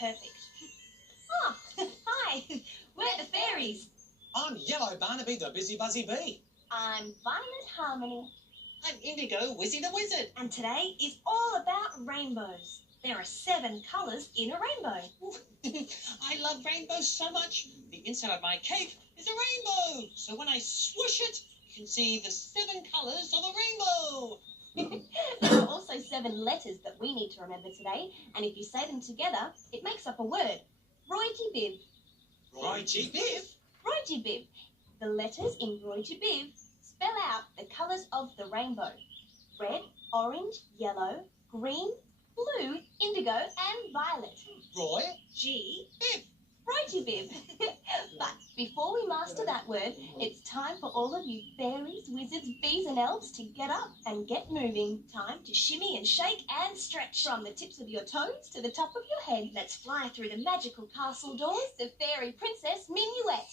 perfect. Oh, hi. We're the Fairies. I'm Yellow Barnaby, the Busy Buzzy Bee. I'm Violet Harmony. I'm Indigo Wizzy the Wizard. And today is all about rainbows. There are 7 colours in a rainbow. I love rainbows so much. The inside of my cape is a rainbow. So when I swoosh it, you can see the 7 colours of a rainbow. There are also 7 letters that we need to remember today. And if you say them together, it makes up a word. Roy-G-Bib. Roy-G-Bib? Roy-G-Bib. The letters in Roy-G-Bib spell out the colours of the rainbow. Red, orange, yellow, green, blue, indigo and violet. Roy-G-Bib. Roy-G-Bib. But before we master that word, it's time for all of you fairies, wizards, bees and elves to get up and get moving. Time to shimmy and shake and stretch from the tips of your toes to the top of your head. Let's fly through the magical castle doors to Fairy Princess Minuet.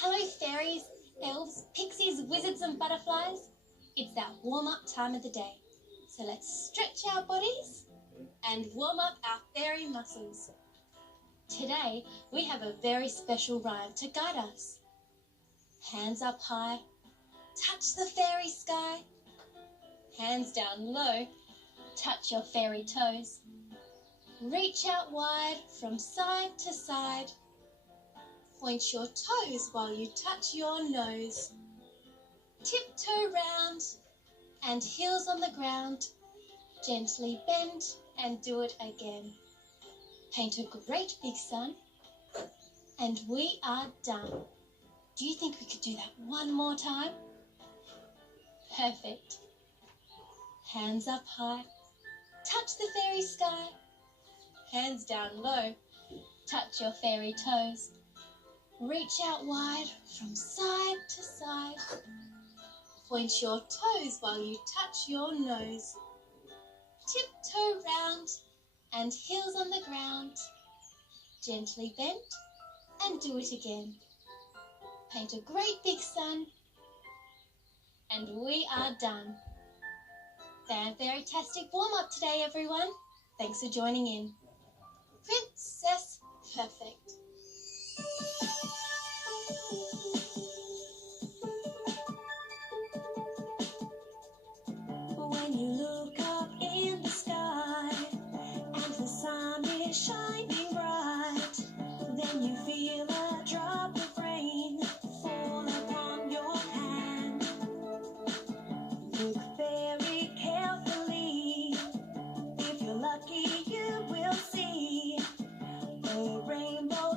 Hello fairies, elves, pixies, wizards and butterflies. It's that warm-up time of the day. So let's stretch our bodies and warm up our fairy muscles. Today we have a very special rhyme to guide us. Hands up high, touch the fairy sky. Hands down low, touch your fairy toes. Reach out wide from side to side. Point your toes while you touch your nose. Tiptoe round and heels on the ground. Gently bend and do it again. Paint a great big sun and we are done. Do you think we could do that one more time? Perfect. Hands up high, touch the fairy sky. Hands down low, touch your fairy toes. Reach out wide from side to side. Point your toes while you touch your nose. Tiptoe round and heels on the ground. Gently bend and do it again. Paint a great big sun and we are done. Fantastic warm-up today, everyone. Thanks for joining in. Princess Perfect. When you look up in the sky and the sun is shining bright, then you feel a drop of rain fall upon your hand. Look very carefully. If you're lucky, you will see a rainbow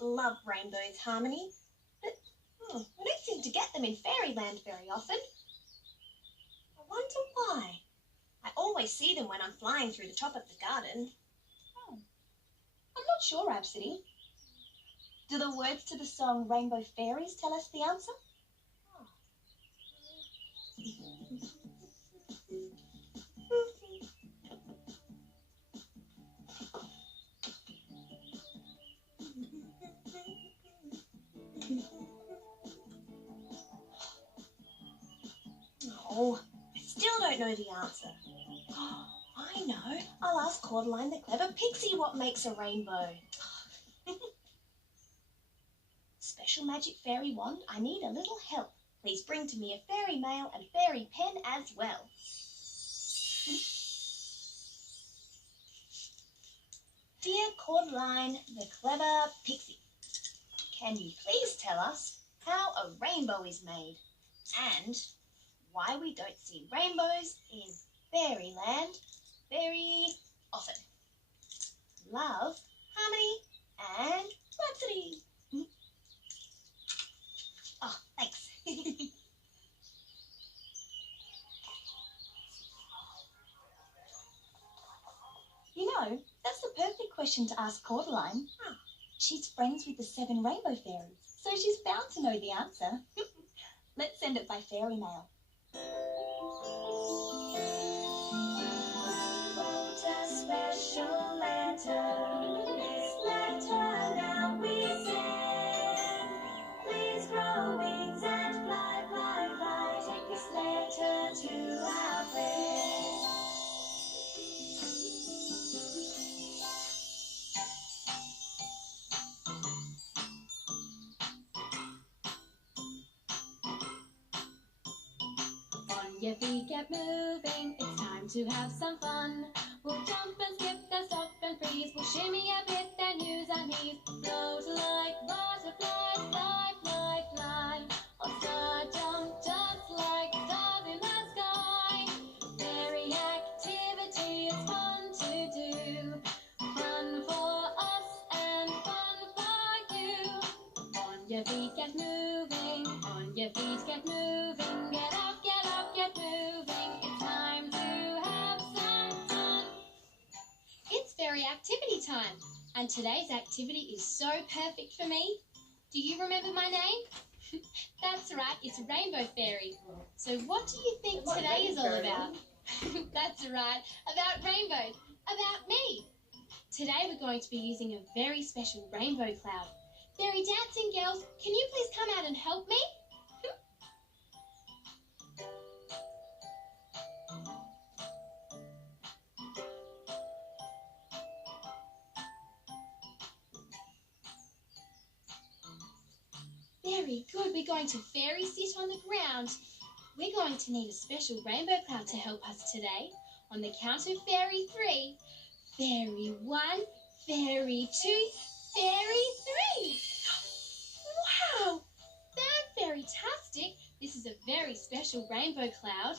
love rainbows, Harmony. But we don't seem to get them in Fairyland very often. I wonder why. I always see them when I'm flying through the top of the garden. I'm not sure, Rhapsody. Do the words to the song Rainbow Fairies tell us the answer? Oh, I still don't know the answer. I know. I'll ask Cordeline the clever pixie what makes a rainbow. Special magic fairy wand, I need a little help. Please bring to me a fairy mail and fairy pen as well. Dear Cordeline, the clever pixie, can you please tell us how a rainbow is made and why we don't see rainbows in Fairyland very often? Love, Harmony and Rhapsody. Oh, thanks. You know, that's the perfect question to ask Cordeline. She's friends with the 7 rainbow fairies, so she's bound to know the answer. Let's send it by fairy mail. Wrote a special letter. This letter now we send. Please grow wings and fly, fly, fly. Take this letter to our friends. On your feet, get moving, it's time to have some fun. We'll jump and skip and stop and freeze. We'll shimmy a bit, then use our knees. Float like butterflies, fly, fly, fly. Or star jump just like stars in the sky. Fairy activity is fun to do. Fun for us and fun for you. On your feet, get moving. On your feet, get moving. Get up, get up, get moving. It's time to have some fun. It's fairy activity time, and today's activity is so perfect for me. Do you remember my name? That's right, it's Rainbow Fairy. So what do you think today is all about? That's right, about rainbows, about me. Today we're going to be using a very special rainbow cloud. Fairy dancing girls, can you please come out and help me? Very good. We're going to fairy sit on the ground. We're going to need a special rainbow cloud to help us today. On the count of fairy 3. Fairy 1, fairy 2, fairy 3. Wow! That's very-tastic. This is a very special rainbow cloud.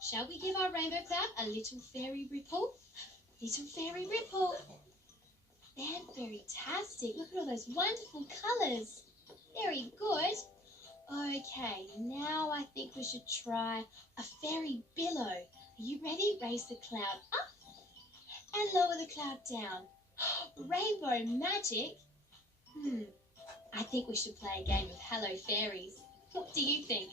Shall we give our rainbow cloud a little fairy ripple? Little fairy ripple. They're very-tastic. Look at all those wonderful colours. Very good. Okay, now I think we should try a fairy billow. Are you ready? Raise the cloud up and lower the cloud down. Rainbow magic. I think we should play a game of Hello Fairies. What do you think?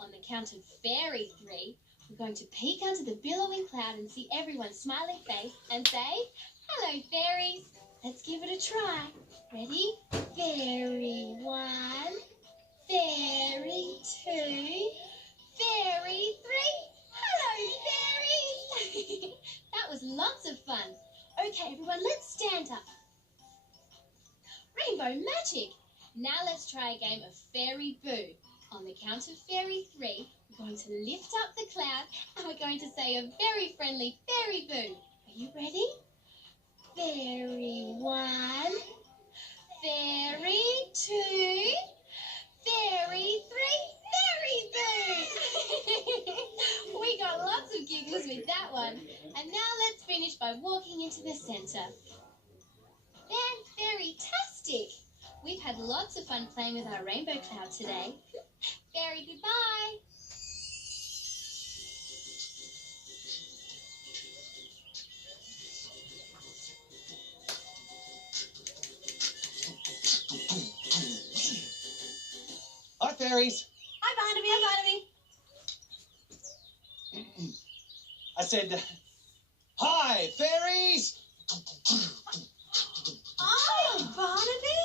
On the count of fairy 3, we're going to peek under the billowing cloud and see everyone's smiling face and say, Hello Fairies. Let's give it a try. Ready? Fairy 1, fairy 2, fairy 3. Hello Fairies. That was lots of fun. Okay, everyone, let's stand up. Rainbow magic. Now let's try a game of Fairy Boo. On the count of fairy 3, we're going to lift up the cloud and we're going to say a very friendly Fairy Boo. Are you ready? Fairy 1, fairy 2, fairy 3, Fairy Boo. We got lots of giggles with that one. And now let's finish by walking into the centre. Very-tastic. We've had lots of fun playing with our rainbow cloud today. Fairy, goodbye. Hi, fairies. Hi, Barnaby. I said, hi, fairies. Hi, Barnaby.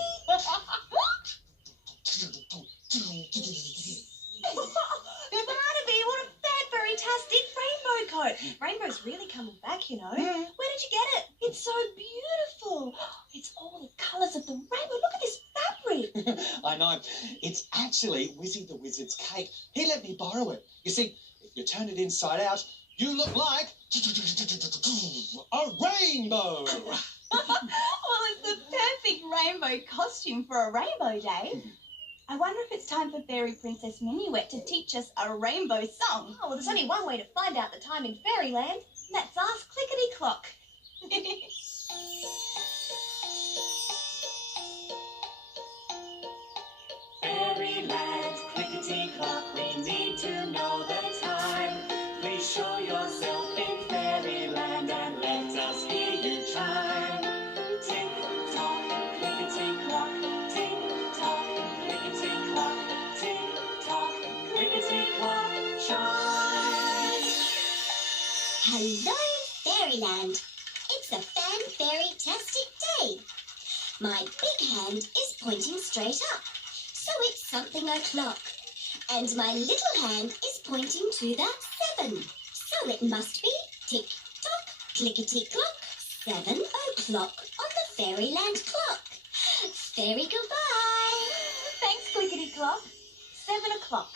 Barnaby, what a fantastic rainbow coat. Rainbow's really coming back, you know. Where did you get it? It's so beautiful. It's all the colours of the rainbow. Look at this fabric. I know. It's actually Wizzy the Wizard's cape. He let me borrow it. You see, if you turn it inside out, you look like a rainbow. Well, it's the perfect rainbow costume for a rainbow day. I wonder if it's time for Fairy Princess Minuet to teach us a rainbow song. Oh, well, there's only one way to find out the time in Fairyland. Let's ask Clickety Clock. Fairyland, clickety clock, we need to know the time. Please show yourself in Fairyland and let us hear you chime. Tick tock, clickety clock, tick tock, clickety clock, tick tock, clickety clock, chime. Hello, Fairyland. It's a fan-fairy-tastic day. My big hand is pointing straight up, so it's something o'clock. And my little hand is pointing to the 7, so it must be tick-tock, clickety-clock, 7 o'clock on the Fairyland clock. Fairy goodbye. Thanks, Clickety Clock. 7 o'clock.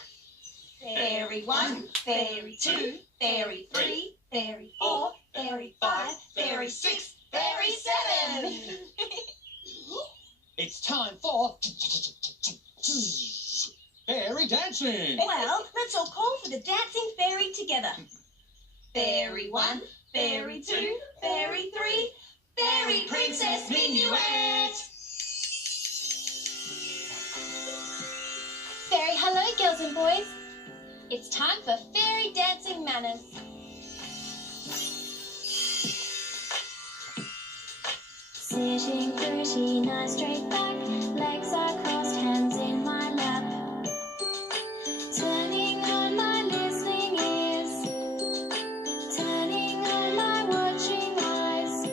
Fairy 1, Fairy 2, Fairy 3, Fairy 4, Fairy 5, Fairy 6, Fairy 7. It's time for fairy dancing. Well, let's all call for the dancing fairy together. Fairy 1, Fairy 2, Fairy 3, Fairy Princess Minuet. Fairy hello, girls and boys. It's time for fairy dancing manners. Sitting pretty nice, straight back, legs are crossed, hands in my lap. Turning on my listening ears, turning on my watching eyes,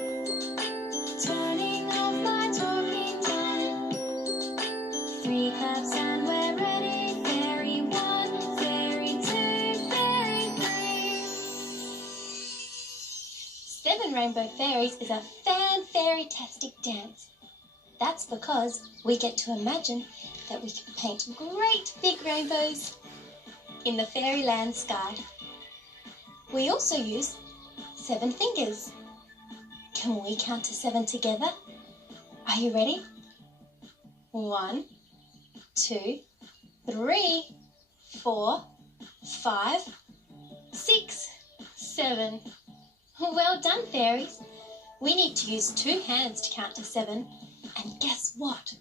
turning off my talking tongue. 3 claps and we're ready. Fairy 1, Fairy 2, Fairy 3. 7 Rainbow Fairies is a fan-fairy-tastic dance. That's because we get to imagine that we can paint great big rainbows in the Fairyland sky. We also use 7 fingers. Can we count to 7 together? Are you ready? 1, 2, 3, 4, 5, 6, 7. Well done, fairies. We need to use 2 hands to count to 7. And guess what?